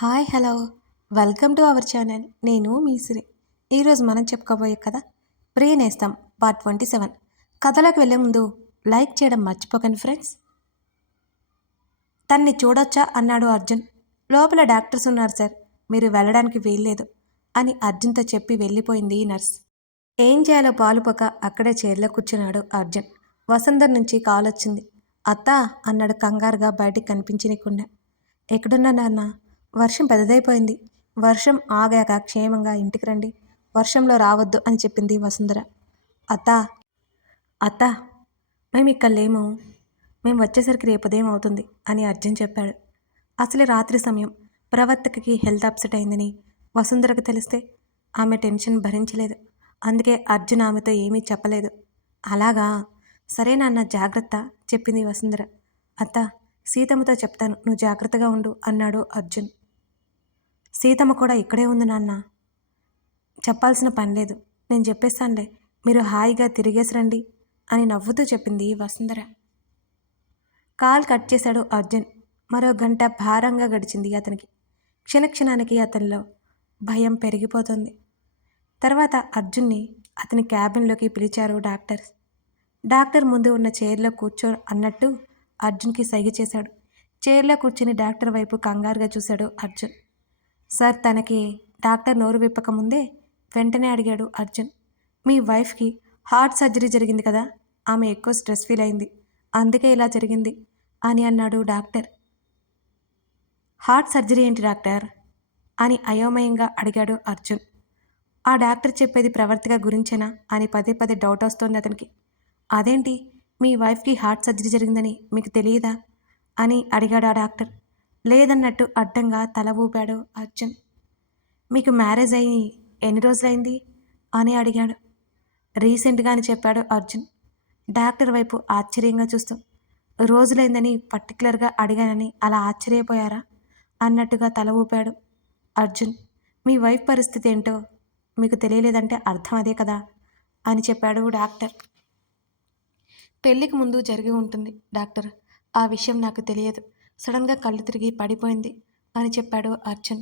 Hi hello welcome to our channel. నేను మీ సిరి. ఈరోజు మనం చెప్పుకోబోయే కథ ప్రియనేస్తం పార్ట్ 27. కథలోకి వెళ్ళే ముందు లైక్ చేయడం మర్చిపోకండి ఫ్రెండ్స్. తన్ని చూడొచ్చా అన్నాడు అర్జున్. లోపల డాక్టర్స్ ఉన్నారు సార్, మీరు వెళ్ళడానికి వీల్లేదు అని అర్జున్తో చెప్పి వెళ్ళిపోయింది ఈ నర్స్. ఏం చేయాలో పాలుపోక అక్కడే చైర్లో కూర్చున్నాడు అర్జున్. వసుంధర నుంచి కాల్ వచ్చింది. అత్తా అన్నాడు కంగారుగా బయటికి కనిపించనీయకుండా. ఎక్కడున్నా నాన్న? వర్షం పెద్దదైపోయింది. వర్షం ఆగాక క్షేమంగా ఇంటికి రండి. వర్షంలో రావద్దు అని చెప్పింది వసుంధర. అత్తా అత్తా మేము ఇక్కడ లేము. మేము వచ్చేసరికి రేపు ఉదయం అవుతుంది అని అర్జున్ చెప్పాడు. అసలే రాత్రి సమయం. ప్రవర్తకకి హెల్త్ అప్సెట్ అయిందని వసుంధరకు తెలిస్తే ఆమె టెన్షన్ భరించలేదు. అందుకే అర్జున్ ఆమెతో ఏమీ చెప్పలేదు. అలాగా, సరే నాన్న, జాగ్రత్త చెప్పింది వసుంధర. అత్త, సీతమ్మతో చెప్తాను, నువ్వు జాగ్రత్తగా ఉండు అన్నాడు అర్జున్. సీతమ్మ కూడా ఇక్కడే ఉంది నాన్న. చెప్పాల్సిన పని లేదు, నేను చెప్పేస్తానులే, మీరు హాయిగా తిరిగేసి రండి అని నవ్వుతూ చెప్పింది వసుంధర. కాల్ కట్ చేశాడు అర్జున్. మరో గంట భారంగా గడిచింది అతనికి. క్షణక్షణానికి అతనిలో భయం పెరిగిపోతుంది. తర్వాత అర్జున్ని అతని క్యాబిన్లోకి పిలిచారు డాక్టర్. డాక్టర్ ముందు ఉన్న చైర్లో కూర్చో అన్నట్టు అర్జున్కి సైగ చేశాడు. చైర్లో కూర్చుని డాక్టర్ వైపు కంగారుగా చూశాడు అర్జున్. సార్, తనకి డాక్టర్ నోరు విప్పకముందే వెంటనే అడిగాడు అర్జున్. మీ వైఫ్కి హార్ట్ సర్జరీ జరిగింది కదా, ఆమె ఎక్కువ స్ట్రెస్ ఫీల్ అయింది, అందుకే ఇలా జరిగింది అని అన్నాడు డాక్టర్. హార్ట్ సర్జరీ ఏంటి డాక్టర్ అని అయోమయంగా అడిగాడు అర్జున్. ఆ డాక్టర్ చెప్పేది ప్రవర్తిక గురించేనా అని పదే పదే డౌట్ వస్తోంది అతనికి. అదేంటి, మీ వైఫ్కి హార్ట్ సర్జరీ జరిగిందని మీకు తెలియదా అని అడిగాడు ఆ డాక్టర్. లేదన్నట్టు అడ్డంగా తల ఊపాడు అర్జున్. మీకు మ్యారేజ్ అయ్యి ఎన్ని రోజులైంది అని అడిగాడు. రీసెంట్గా అని చెప్పాడు అర్జున్, డాక్టర్ వైపు ఆశ్చర్యంగా చూస్తూ. రోజులైందని పర్టికులర్గా అడిగానని అలా ఆశ్చర్యపోయారా అన్నట్టుగా తల ఊపాడు అర్జున్. మీ వైఫ్ పరిస్థితి ఏంటో మీకు తెలియలేదంటే అర్థం అదే కదా అని చెప్పాడు డాక్టర్. పెళ్ళికి ముందు జరిగి ఉంటుంది డాక్టర్, ఆ విషయం నాకు తెలియదు, సడన్గా కళ్ళు తిరిగి పడిపోయింది అని చెప్పాడు అర్జున్.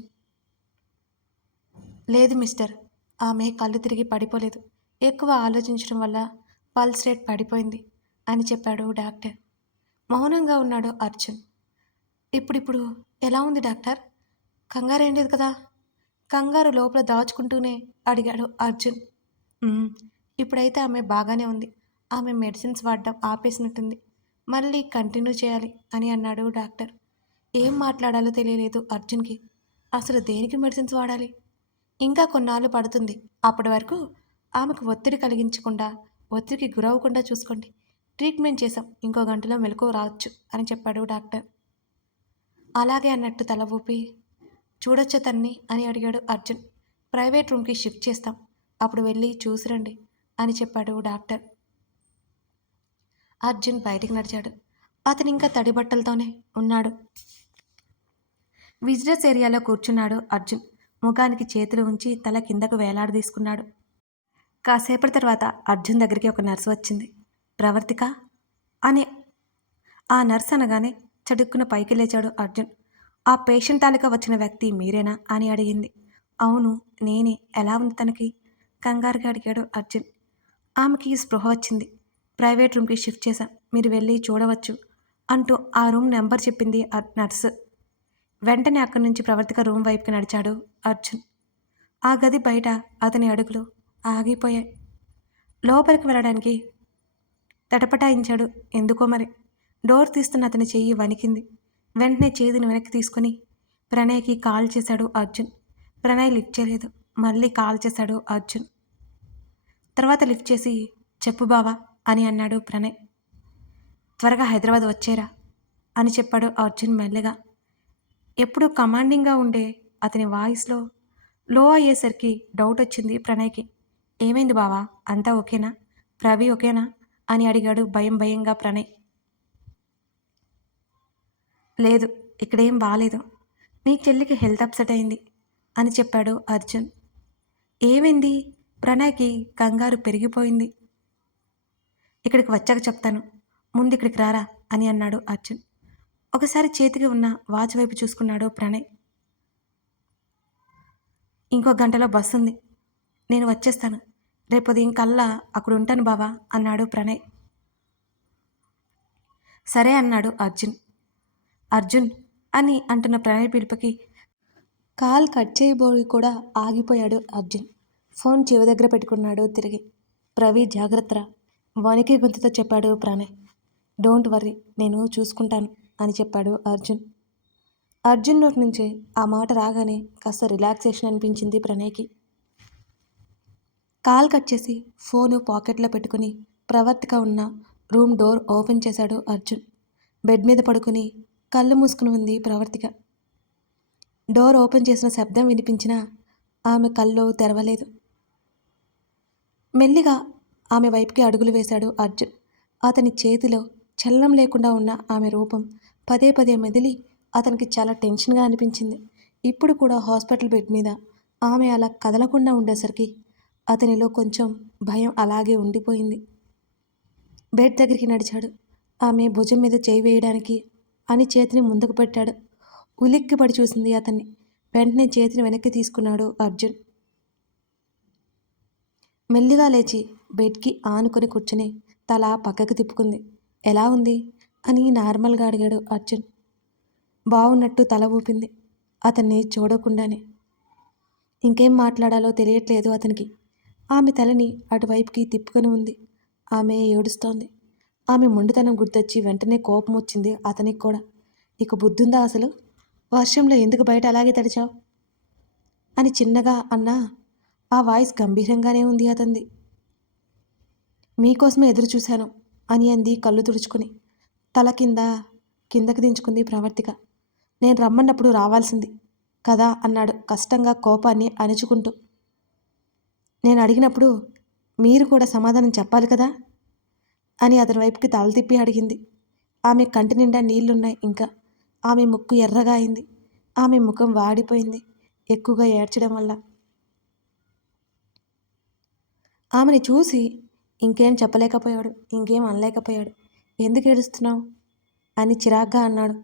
లేదు మిస్టర్, ఆమె కళ్ళు తిరిగి పడిపోలేదు, ఎక్కువ ఆలోచించడం వల్ల పల్స్ రేట్ పడిపోయింది అని చెప్పాడు డాక్టర్. మౌనంగా ఉన్నాడు అర్జున్. ఇప్పుడు ఎలా ఉంది డాక్టర్? కంగారు ఏం లేదు కదా? కంగారు లోపల దాచుకుంటూనే అడిగాడు అర్జున్. ఇప్పుడైతే ఆమె బాగానే ఉంది, ఆమె మెడిసిన్స్ వాడడం ఆపేసినట్టుంది, మళ్ళీ కంటిన్యూ చేయాలి అని అన్నాడు డాక్టర్. ఏం మాట్లాడాలో తెలియలేదు అర్జున్కి. అసలు దేనికి మెడిసిన్స్ వాడాలి? ఇంకా కొన్నాళ్ళు పడుతుంది, అప్పటి వరకు ఆమెకు ఒత్తిడి కలిగించకుండా, ఒత్తిడికి గురవ్వకుండా చూసుకోండి. ట్రీట్మెంట్ చేసాం, ఇంకో గంటలో మెలకువ రావచ్చు అని చెప్పాడు డాక్టర్. అలాగే అన్నట్టు తల ఊపి, చూడొచ్చా తన్ని అని అడిగాడు అర్జున్. ప్రైవేట్ రూమ్కి షిఫ్ట్ చేస్తాం, అప్పుడు వెళ్ళి చూసిరండి అని చెప్పాడు డాక్టర్. అర్జున్ బయటికి నడిచాడు. అతను ఇంకా తడి బట్టలతోనే ఉన్నాడు. విజిటర్స్ ఏరియాలో కూర్చున్నాడు అర్జున్. ముఖానికి చేతులు ఉంచి తల కిందకు వేలాడదీసుకున్నాడు. కాసేపటి తర్వాత అర్జున్ దగ్గరికి ఒక నర్సు వచ్చింది. ప్రవర్తిక అని ఆ నర్స్ అనగానే చటుక్కున పైకి లేచాడు అర్జున్. ఆ పేషెంట్ తాలూకా వచ్చిన వ్యక్తి మీరేనా అని అడిగింది. అవును నేనే, ఎలా ఉంది తనకి కంగారుగా అడిగాడు అర్జున్. ఆమెకి స్పృహ వచ్చింది, ప్రైవేట్ రూమ్కి షిఫ్ట్ చేశాం, మీరు వెళ్ళి చూడవచ్చు అంటూ ఆ రూమ్ నెంబర్ చెప్పింది నర్సు. వెంటనే అక్కడి నుంచి ప్రవర్తిక రూమ్ వైపుకి నడిచాడు అర్జున్. ఆ గది బయట అతని అడుగులు ఆగిపోయాయి. లోపలికి వెళ్ళడానికి తటపటాయించాడు. ఎందుకో మరి డోర్ తీస్తున్న అతని చెయ్యి వణికింది. వెంటనే చేతిని వెనక్కి తీసుకుని ప్రణయ్కి కాల్ చేశాడు అర్జున్. ప్రణయ్ లిఫ్ట్ చేయలేదు. మళ్ళీ కాల్ చేశాడు అర్జున్. తర్వాత లిఫ్ట్ చేసి, చెప్పు బావా అని అన్నాడు ప్రణయ్. త్వరగా హైదరాబాద్ వచ్చేరా అని చెప్పాడు అర్జున్ మెల్లగా. ఎప్పుడూ కమాండింగ్గా ఉండే అతని వాయిస్లో లో అయ్యేసరికి డౌట్ వచ్చింది ప్రణయ్కి. ఏమైంది బావా, అంతా ఓకేనా, ప్రవి ఓకేనా అని అడిగాడు భయం భయంగా ప్రణయ్. లేదు, ఇక్కడేం బాలేదు, నీ చెల్లికి హెల్త్ అప్సెట్ అయింది అని చెప్పాడు అర్జున్. ఏమైంది? ప్రణయ్కి కంగారు పెరిగిపోయింది. ఇక్కడికి వచ్చాక చెప్తాను, ముందు ఇక్కడికి రారా అని అన్నాడు అర్జున్. ఒకసారి చేతికి ఉన్న వాచ్ వైపు చూసుకున్నాడు ప్రణయ్. ఇంకో గంటలో బస్సు ఉంది. నేను వచ్చేస్తాను. రేపు ఉదయం కల్లా అక్కడ ఉంటాను బావా అన్నాడు ప్రణయ్. సరే అన్నాడు అర్జున్. అర్జున్ అని అంటున్న ప్రణయ్ పిలుపుకి కాల్ కట్ చేయబోయి కూడా ఆగిపోయాడు అర్జున్. ఫోన్ చెవి దగ్గర పెట్టుకున్నాడు తిరిగి. ప్రవీ జాగ్రత్తరా వణికి గొంతుతో చెప్పాడు ప్రణయ్. డోంట్ వర్రీ, నేను చూసుకుంటాను అని చెప్పాడు అర్జున్. అర్జున్ నోటి నుంచి ఆ మాట రాగానే కాస్త రిలాక్సేషన్ అనిపించింది ప్రణయ్కి. కాల్ కట్ చేసి ఫోను పాకెట్లో పెట్టుకుని ప్రవర్తిక ఉన్న రూమ్ డోర్ ఓపెన్ చేశాడు అర్జున్. బెడ్ మీద పడుకుని కళ్ళు మూసుకుని ఉంది ప్రవర్తిక. డోర్ ఓపెన్ చేసిన శబ్దం వినిపించినా ఆమె కళ్ళు తెరవలేదు. మెల్లిగా ఆమె వైపుకి అడుగులు వేశాడు అర్జున్. అతని చేతిలో చలనం లేకుండా ఉన్న ఆమె రూపం పదే పదే మెదిలి అతనికి చాలా టెన్షన్గా అనిపించింది. ఇప్పుడు కూడా హాస్పిటల్ బెడ్ మీద ఆమె అలా కదలకుండా ఉండేసరికి అతనిలో కొంచెం భయం అలాగే ఉండిపోయింది. బెడ్ దగ్గరికి నడిచాడు. ఆమె భుజం మీద చేయి వేయడానికి అని చేతిని ముందుకు పెట్టాడు. ఉలిక్కిపడి చూసింది అతన్ని. వెంటనే చేతిని వెనక్కి తీసుకున్నాడు అర్జున్. మెల్లిగా లేచి బెడ్కి ఆనుకొని కూర్చుని తల పక్కకు తిప్పుకుంది. ఎలా ఉంది అని నార్మల్గా అడిగాడు అర్జున్. బాగున్నట్టు తల ఊపింది అతన్ని చూడకుండానే. ఇంకేం మాట్లాడాలో తెలియట్లేదు అతనికి. ఆమె తలని అటువైపుకి తిప్పుకొని ఉంది. ఆమె ఏడుస్తోంది. ఆమె మొండితనం గుర్తొచ్చి వెంటనే కోపం వచ్చింది అతనికి కూడా. నీకు బుద్ధుందా అసలు? వర్షంలో ఎందుకు బయట అలాగే తడిచావు అని చిన్నగా అన్నా ఆ వాయిస్ గంభీరంగానే ఉంది అతంది. మీకోసమే ఎదురు చూశాను అని అంది కళ్ళు తుడుచుకుని. తల కిందకి దించుకుంది ప్రవర్తిక. నేను రమ్మన్నప్పుడు రావాల్సింది కదా అన్నాడు కష్టంగా కోపాన్ని అణుచుకుంటూ. నేను అడిగినప్పుడు మీరు కూడా సమాధానం చెప్పాలి కదా అని అతని వైపుకి తల తిప్పి అడిగింది. ఆమె కంటి నిండా నీళ్లున్నాయి. ఇంకా ఆమె ముక్కు ఎర్రగా అయింది. ఆమె ముఖం వాడిపోయింది ఎక్కువగా ఏడ్చడం వల్ల. ఆమెని చూసి ఇంకేం చెప్పలేకపోయాడు, ఇంకేం అనలేకపోయాడు. ఎందుకు ఏడుస్తున్నావు అని చిరాగ్గా అన్నాడు.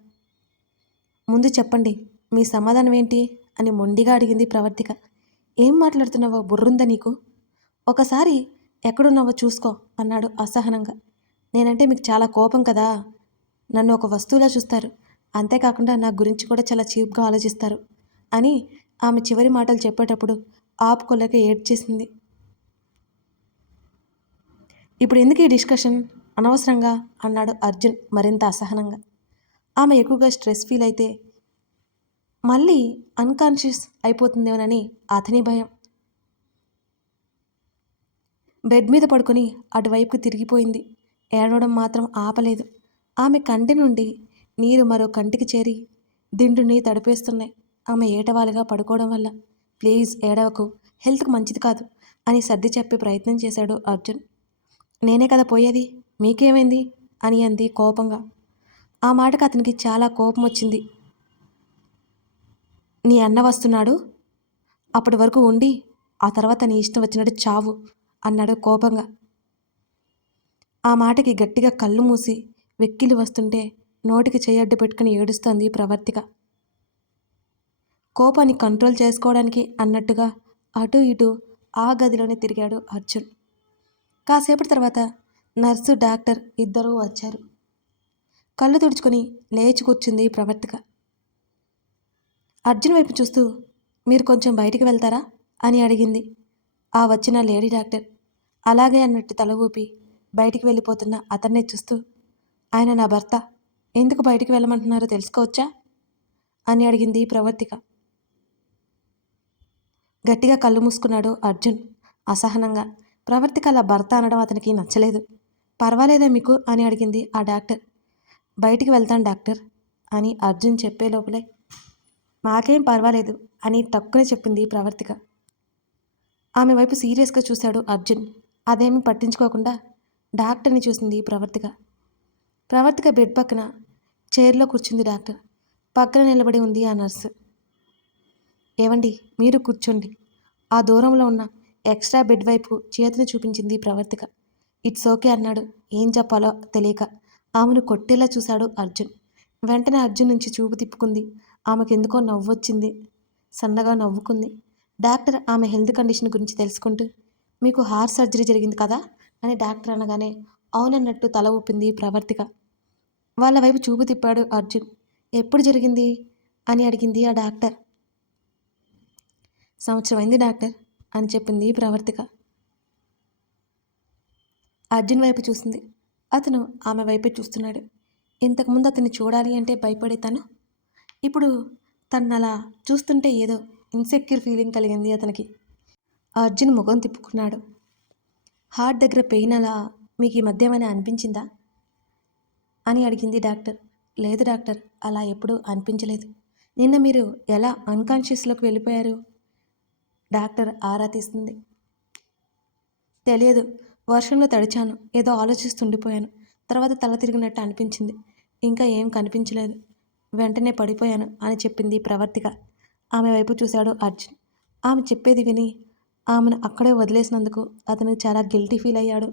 ముందు చెప్పండి, మీ సమాధానం ఏంటి అని మొండిగా అడిగింది ప్రవర్తిక. ఏం మాట్లాడుతున్నావో బుర్రుందా నీకు? ఒకసారి ఎక్కడున్నావో చూసుకో అన్నాడు అసహనంగా. నేనంటే మీకు చాలా కోపం కదా, నన్ను ఒక వస్తువులా చూస్తారు, అంతేకాకుండా నా గురించి కూడా చాలా చీప్గా ఆలోచిస్తారు అని ఆమె చివరి మాటలు చెప్పేటప్పుడు ఆపుకోలేక ఏడ్చేసింది. ఇప్పుడు ఎందుకు ఈ డిస్కషన్ అనవసరంగా అన్నాడు అర్జున్ మరింత అసహనంగా. ఆమె ఎక్కువగా స్ట్రెస్ ఫీల్ అయితే మళ్ళీ అన్కాన్షియస్ అయిపోతుందేమోనని అతని భయం. బెడ్ మీద పడుకొని అటువైపుకి తిరిగిపోయింది. ఏడవడం మాత్రం ఆపలేదు. ఆమె కంటి నుండి నీరు మరో కంటికి చేరి దిండుని తడిపేస్తున్నాయి ఆమె ఏటవాలుగా పడుకోవడం వల్ల. ప్లీజ్ ఏడవకు, హెల్త్కి మంచిది కాదు అని సర్ది చెప్పే ప్రయత్నం చేశాడు అర్జున్. నేనే కదా పోయేది, మీకేమైంది అని అంది కోపంగా. ఆ మాటకు అతనికి చాలా కోపం వచ్చింది. నీ అన్న వస్తున్నాడు, అప్పటి వరకు ఉండి ఆ తర్వాత నీ ఇష్టం వచ్చినట్టు చావు అన్నాడు కోపంగా. ఆ మాటకి గట్టిగా కళ్ళు మూసి వెక్కిలి వస్తుంటే నోటికి చేయడ్డు పెట్టుకుని ఏడుస్తోంది ప్రవర్తిక. కోపాన్ని కంట్రోల్ చేసుకోవడానికి అన్నట్టుగా అటు ఇటు ఆ గదిలోనే తిరిగాడు అర్జున్. కాసేపటి తర్వాత నర్సు డాక్టర్ ఇద్దరూ వచ్చారు. కళ్ళు తుడుచుకొని లేచి కూర్చుంది ప్రవర్తిక. అర్జున్ వైపు చూస్తూ మీరు కొంచెం బయటికి వెళ్తారా అని అడిగింది ఆ వచ్చిన లేడీ డాక్టర్. అలాగే అన్నట్టు తల ఊపి బయటికి వెళ్ళిపోతున్న అతన్నే చూస్తూ, ఆయన నా భర్త, ఎందుకు బయటికి వెళ్ళమంటున్నారో తెలుసుకోవచ్చా అని అడిగింది ప్రవర్తిక. గట్టిగా కళ్ళు మూసుకున్నాడు అర్జున్ అసహనంగా. ప్రవర్తిక అలా భర్త అనడం అతనికి నచ్చలేదు. పర్వాలేదా మీకు అని అడిగింది ఆ డాక్టర్. బయటికి వెళ్తాను డాక్టర్ అని అర్జున్ చెప్పే లోపలే మాకేం పర్వాలేదు అని టక్కునే చెప్పింది ప్రవర్తిక. ఆమె వైపు సీరియస్గా చూశాడు అర్జున్. అదేమీ పట్టించుకోకుండా డాక్టర్ని చూసింది ప్రవర్తిక. ప్రవర్తిక బెడ్ పక్కన చైర్లో కూర్చుంది డాక్టర్. పక్కన నిలబడి ఉంది ఆ నర్సు. ఏవండి మీరు కూర్చోండి. ఆ దూరంలో ఉన్న ఎక్స్ట్రా బెడ్ వైపు చేతిని చూపించింది ప్రవర్తిక. ఇట్స్ ఓకే అన్నాడు ఏం చెప్పాలో తెలియక. ఆమెను కొట్టేలా చూశాడు అర్జున్. వెంటనే అర్జున్ నుంచి చూపు తిప్పుకుంది. ఆమెకెందుకో నవ్వొచ్చింది. సన్నగా నవ్వుకుంది. డాక్టర్ ఆమె హెల్త్ కండిషన్ గురించి తెలుసుకుంటూ, మీకు హార్ట్ సర్జరీ జరిగింది కదా అని డాక్టర్ అనగానే అవునన్నట్టు తల ఊపింది ప్రవర్తిక. వాళ్ళ వైపు చూపు తిప్పాడు అర్జున్. ఎప్పుడు జరిగింది అని అడిగింది ఆ డాక్టర్. సంవత్సరం అయింది డాక్టర్ అని చెప్పింది ప్రవర్తిక. అర్జున్ వైపు చూసింది. అతను ఆమె వైపే చూస్తున్నాడు. ఇంతకుముందు అతన్ని చూడాలి అంటే భయపడే తను ఇప్పుడు తను అలా చూస్తుంటే ఏదో ఇన్సెక్యూర్ ఫీలింగ్ కలిగింది అతనికి. అర్జున్ ముఖం తిప్పుకున్నాడు. హార్ట్ దగ్గర పెయిన్ అలా మీకు ఈ మధ్య ఏమైనా అనిపించిందా అని అడిగింది డాక్టర్. లేదు డాక్టర్, అలా ఎప్పుడూ అనిపించలేదు. నిన్న మీరు ఎలా అన్కాన్షియస్లోకి వెళ్ళిపోయారు డాక్టర్ ఆరా తీస్తుంది. తెలియదు, వర్షంలో తడిచాను, ఏదో ఆలోచిస్తుండిపోయాను. తర్వాత తల తిరిగినట్టు అనిపించింది. ఇంకా ఏం కనిపించలేదు, వెంటనే పడిపోయాను అని చెప్పింది ప్రవర్తిక. ఆమె వైపు చూశాడు అర్జున్. ఆమె చెప్పేది విని ఆమెను అక్కడే వదిలేసినందుకు అతను చాలా గిల్టీ ఫీల్ అయ్యాడు.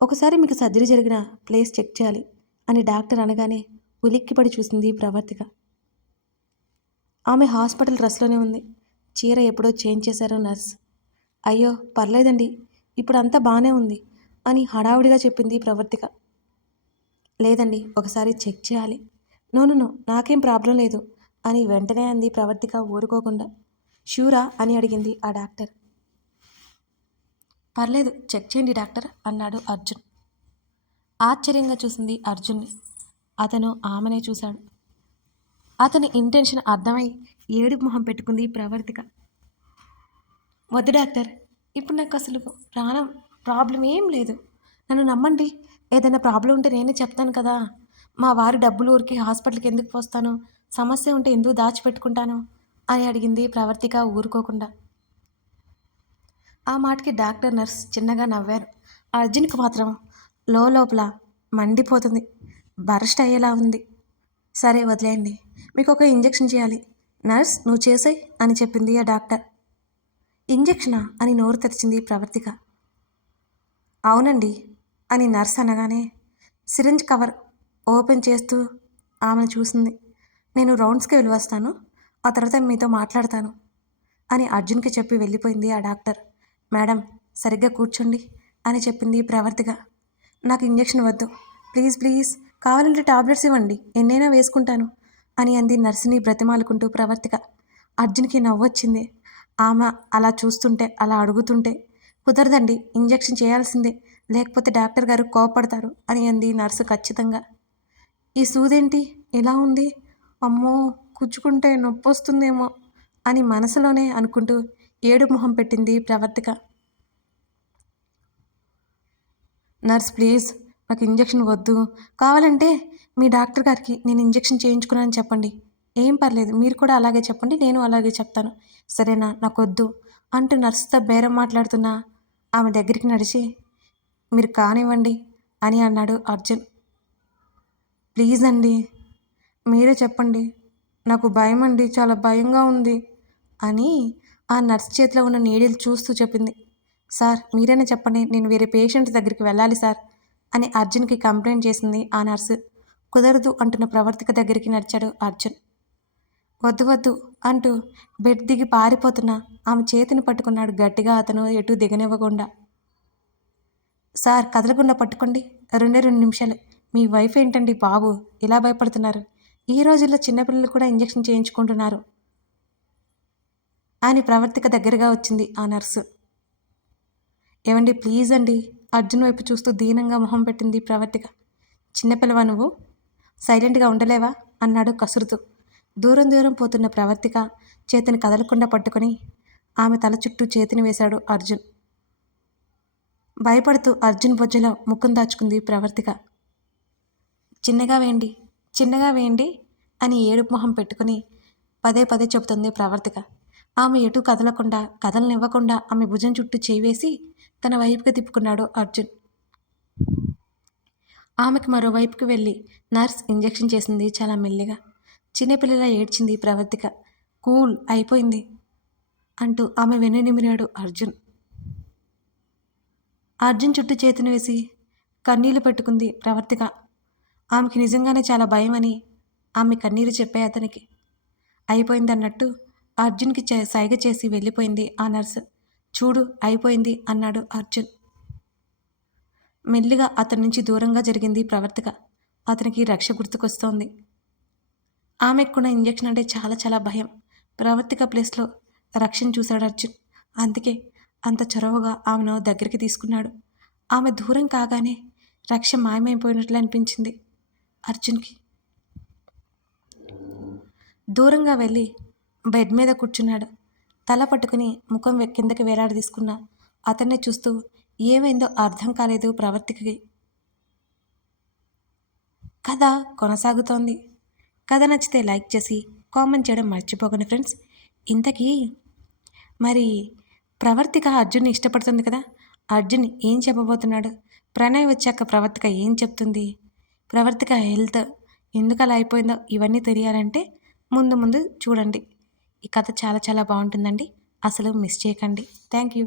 ఒకసారి మీకు సర్జరీ జరిగిన ప్లేస్ చెక్ చేయాలి అని డాక్టర్ అనగానే ఉలిక్కిపడి చూసింది ప్రవర్తిక. ఆమె హాస్పిటల్ డ్రెస్లోనే ఉంది. చీర ఎప్పుడో చేంజ్ చేశారు నర్స్. అయ్యో పర్లేదండి, ఇప్పుడు అంతా బాగానే ఉంది అని హడావుడిగా చెప్పింది ప్రవర్తిక. లేదండి, ఒకసారి చెక్ చేయాలి. నో, నాకేం ప్రాబ్లం లేదు అని వెంటనే అంది ప్రవర్తిక ఊరుకోకుండా. షూరా అని అడిగింది ఆ డాక్టర్. పర్లేదు, చెక్ చేయండి డాక్టర్ అన్నాడు అర్జున్. ఆశ్చర్యంగా చూసింది అర్జున్ని. అతను ఆమెనే చూశాడు. అతని ఇంటెన్షన్ అర్థమై ఏడుపు మొహం పెట్టుకుంది ప్రవర్తిక. వద్దు డాక్టర్, ఇప్పుడు నాకు అసలు ప్రాబ్లం ఏం లేదు. నన్ను నమ్మండి, ఏదైనా ప్రాబ్లం ఉంటే నేనే చెప్తాను కదా. మా వారి డబ్బులు ఊరికి హాస్పిటల్కి ఎందుకు పోస్తాను, సమస్య ఉంటే ఎందుకు దాచిపెట్టుకుంటాను అని అడిగింది ప్రవర్తిక ఊరుకోకుండా. ఆ మాటకి డాక్టర్ నర్స్ చిన్నగా నవ్వారు. అర్జున్కి మాత్రం లోపల మండిపోతుంది, బరస్ట్ అయ్యేలా ఉంది. సరే వదిలేయండి, మీకు ఒక ఇంజెక్షన్ చేయాలి. నర్స్ నువ్వు చేసేయ్ అని చెప్పింది ఆ డాక్టర్. ఇంజెక్షనా అని నోరు తెరిచింది ప్రవర్తిక. అవునండి అని నర్స్ అనగానే సిరింజ్ కవర్ ఓపెన్ చేస్తూ ఆమెను చూసింది. నేను రౌండ్స్కి వెళ్ళి వస్తాను, ఆ తర్వాత మీతో మాట్లాడతాను అని అర్జున్కి చెప్పి వెళ్ళిపోయింది ఆ డాక్టర్. మేడం సరిగ్గా కూర్చోండి అని చెప్పింది ప్రవర్తిక. నాకు ఇంజెక్షన్ వద్దు, ప్లీజ్ కావాలంటే టాబ్లెట్స్ ఇవ్వండి, ఎన్నైనా వేసుకుంటాను అని అంది నర్సుని బ్రతిమాలుకుంటూ ప్రవర్తిక. అర్జున్కి నవ్వొచ్చింది. ఆమె అలా చూస్తుంటే, అలా అడుగుతుంటే. కుదరదండి, ఇంజెక్షన్ చేయాల్సిందే, లేకపోతే డాక్టర్ గారు కోపడతారు అని అంది నర్సు ఖచ్చితంగా. ఈ సూదేంటి ఇలా ఉంది, అమ్మో కుచ్చుకుంటే నొప్పొస్తుందేమో అని మనసులోనే అనుకుంటూ ఏడు మొహం పెట్టింది ప్రవర్తిక. నర్స్ ప్లీజ్, నాకు ఇంజెక్షన్ వద్దు, కావాలంటే మీ డాక్టర్ గారికి నేను ఇంజెక్షన్ చేయించుకున్నానని చెప్పండి, ఏం పర్లేదు, మీరు కూడా అలాగే చెప్పండి, నేను అలాగే చెప్తాను, సరేనా, నాకు వద్దు అంటూ నర్సుతో బేరం మాట్లాడుతున్నా ఆమె దగ్గరికి నడిచి మీరు కానివ్వండి అని అన్నాడు అర్జున్. ప్లీజ్ అండి, మీరే చెప్పండి, నాకు భయం అండి, చాలా భయంగా ఉంది అని ఆ నర్స్ చేతిలో ఉన్న నీడిల్ చూస్తూ చెప్పింది. సార్ మీరైనా చెప్పండి, నేను వేరే పేషెంట్ దగ్గరికి వెళ్ళాలి సార్ అని అర్జున్కి కంప్లైంట్ చేసింది ఆ నర్సు. కుదరదు అంటున్న ప్రవర్తిక దగ్గరికి నడిచాడు అర్జున్. వద్దు అంటూ బెడ్ దిగి పారిపోతున్న ఆమె చేతిని పట్టుకున్నాడు గట్టిగా అతను, ఎటు దిగనివ్వకుండా. సార్ కదలకుండా పట్టుకోండి, 2 నిమిషాలు, మీ వైఫ్ ఏంటండి బాబు ఇలా భయపడుతున్నారు, ఈ రోజుల్లో చిన్నపిల్లలు కూడా ఇంజెక్షన్ చేయించుకుంటున్నారు అని ప్రవర్తిక దగ్గరగా వచ్చింది ఆ నర్సు. ఏమండి ప్లీజ్ అండి, అర్జున్ వైపు చూస్తూ దీనంగా మొహం పెట్టింది ప్రవర్తిక. చిన్నపిల్లవా నువ్వు, సైలెంట్గా ఉండలేవా అన్నాడు కసురుతూ. దూరం పోతున్న ప్రవర్తిక చేతిని కదలకుండా పట్టుకొని ఆమె తల చుట్టూ చేతిని వేశాడు అర్జున్. భయపడుతూ అర్జున్ బొజ్జలో ముఖం దాచుకుంది ప్రవర్తిక. చిన్నగా వేయండి అని ఏడుపు మొహం పెట్టుకుని పదే చెబుతుంది ప్రవర్తిక. ఆమె ఎటు కదలనివ్వకుండా ఆమె భుజం చుట్టూ చేయి వేసి తన వైపుకి తిప్పుకున్నాడు అర్జున్. ఆమెకు మరోవైపుకి వెళ్ళి నర్స్ ఇంజెక్షన్ చేసింది చాలా మెల్లిగా. చిన్నపిల్లలా ఏడ్చింది ప్రవర్తిక. కూల్ అయిపోయింది అంటూ ఆమె వెన్నునిమిరాడు అర్జున్. అర్జున్ చుట్టూ చేతిని వేసి కన్నీళ్లు పెట్టుకుంది ప్రవర్తిక. ఆమెకి నిజంగానే చాలా భయమని ఆమె కన్నీరు చెప్పాయి అతనికి. అయిపోయిందన్నట్టు అర్జున్కి సైగ చేసి వెళ్ళిపోయింది ఆ నర్సు. చూడు అయిపోయింది అన్నాడు అర్జున్. మెల్లిగా అతని నుంచి దూరంగా జరిగింది ప్రవర్తిక. అతనికి రక్ష గుర్తుకొస్తోంది. ఆమెకు కూడా ఇంజెక్షన్ అంటే చాలా చాలా భయం. ప్రవర్తిక ప్లేస్లో రక్షను చూశాడు అర్జున్. అందుకే అంత చొరవగా ఆమెను దగ్గరికి తీసుకున్నాడు. ఆమె దూరం కాగానే రక్ష మాయమైపోయినట్లు అనిపించింది అర్జున్కి. దూరంగా వెళ్ళి బెడ్ మీద కూర్చున్నాడు. తల పట్టుకుని ముఖం కిందకి వేలాడదీసుకున్న అతన్నే చూస్తూ ఏమైందో అర్థం కాలేదు ప్రవర్తికకి. కథ కొనసాగుతోంది. కథ నచ్చితే లైక్ చేసి కామెంట్ చేయడం మర్చిపోకండి ఫ్రెండ్స్. ఇంతకీ మరి ప్రవర్తిక అర్జున్ని ఇష్టపడుతుంది కదా, అర్జున్ ఏం చెప్పబోతున్నాడు? ప్రణయ్ వచ్చాక ప్రవర్తిక ఏం చెప్తుంది? ప్రవర్తిక హెల్త్ ఎందుకు అలా అయిపోయిందో ఇవన్నీ తెలియాలంటే ముందు ముందు చూడండి. ఈ కథ చాలా చాలా బాగుంటుందండి. అసలు మిస్ చేయకండి. Thank you.